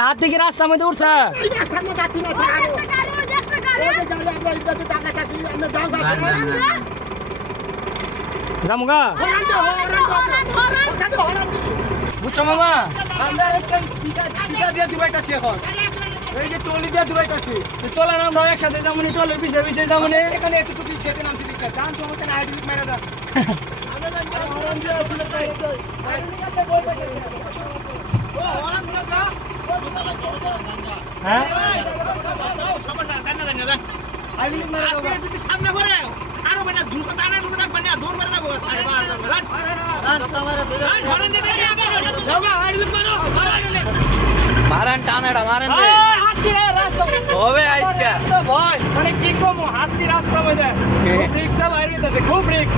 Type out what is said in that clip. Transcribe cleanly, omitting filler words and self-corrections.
হাতি কি রাস্তার মধ্যে উঠছে জামুগা বুঝছো মামা এই যে টলি দিয়ে দূরাইতাছি চলে না আমরা একসাথে যাবনি টলের পিছিয়ে পিছিয়ে যাবনি এখানে এতটুকু খেতে নামছি দেখতে গান সমস্যা না আইডি মেরে দাও হ্যাঁ সামনে করে আরো বেটা দুটো টানা দুটো থাকবে না দৌড় মেরে দেবো মারান টানাটা মারান দে হবে আজকে ভাই মানে কি কম হাতি রাস্তা মধ্যে খুব রিক্সা বাইরে আছে খুব রিক্স